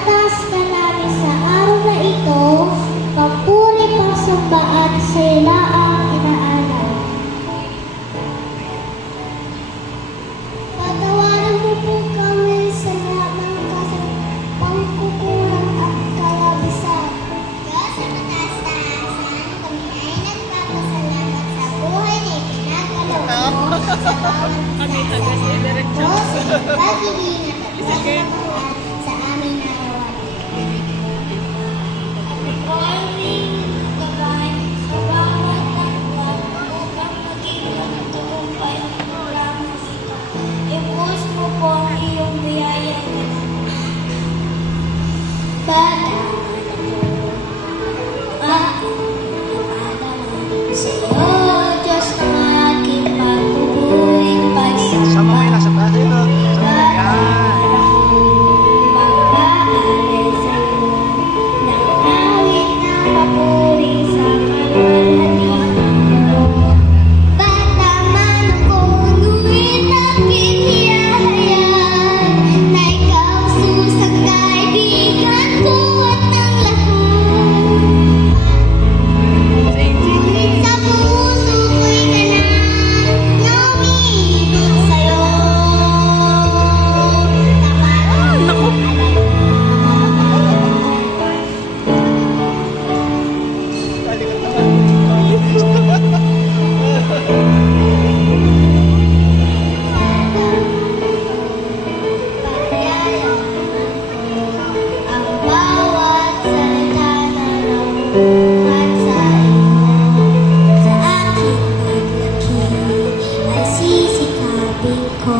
Itataas ka namin sa araw na ito, papuri pagsamba at sila ang inaalay. Patawaran mo po kami sa lahat ng pangkukulang at kalabisan. Diyos sa mataas-taasan, kami ay nagpapasalamat sa buhay na itinagkaloob mo sa bawat isa po sa pag-iingat at pagmamahal sa aming araw-araw. Ako po ay gabay sa bawat takbo upang maging matagumpay ang programa ito. Ibuhos mo po ang iyong biyaya na bata. Sa iyo, Diyos ng aking pagpupuri, Sama mo yun, nasa taas yun, no? Sama mo yan. pagpapaalay sa iyo, ng awit ng papuri sa kaluwalhatian mo. Bata man ako, ngunit aking hiyahayag, na ikaw susang kaibigan ko at ng lahat. Ngunit sa puso ko'y ganang na umiibig sa'yo. Ang bawat salita na nabuhat sa iyo, sa aking paglaki ay sisikapin ko.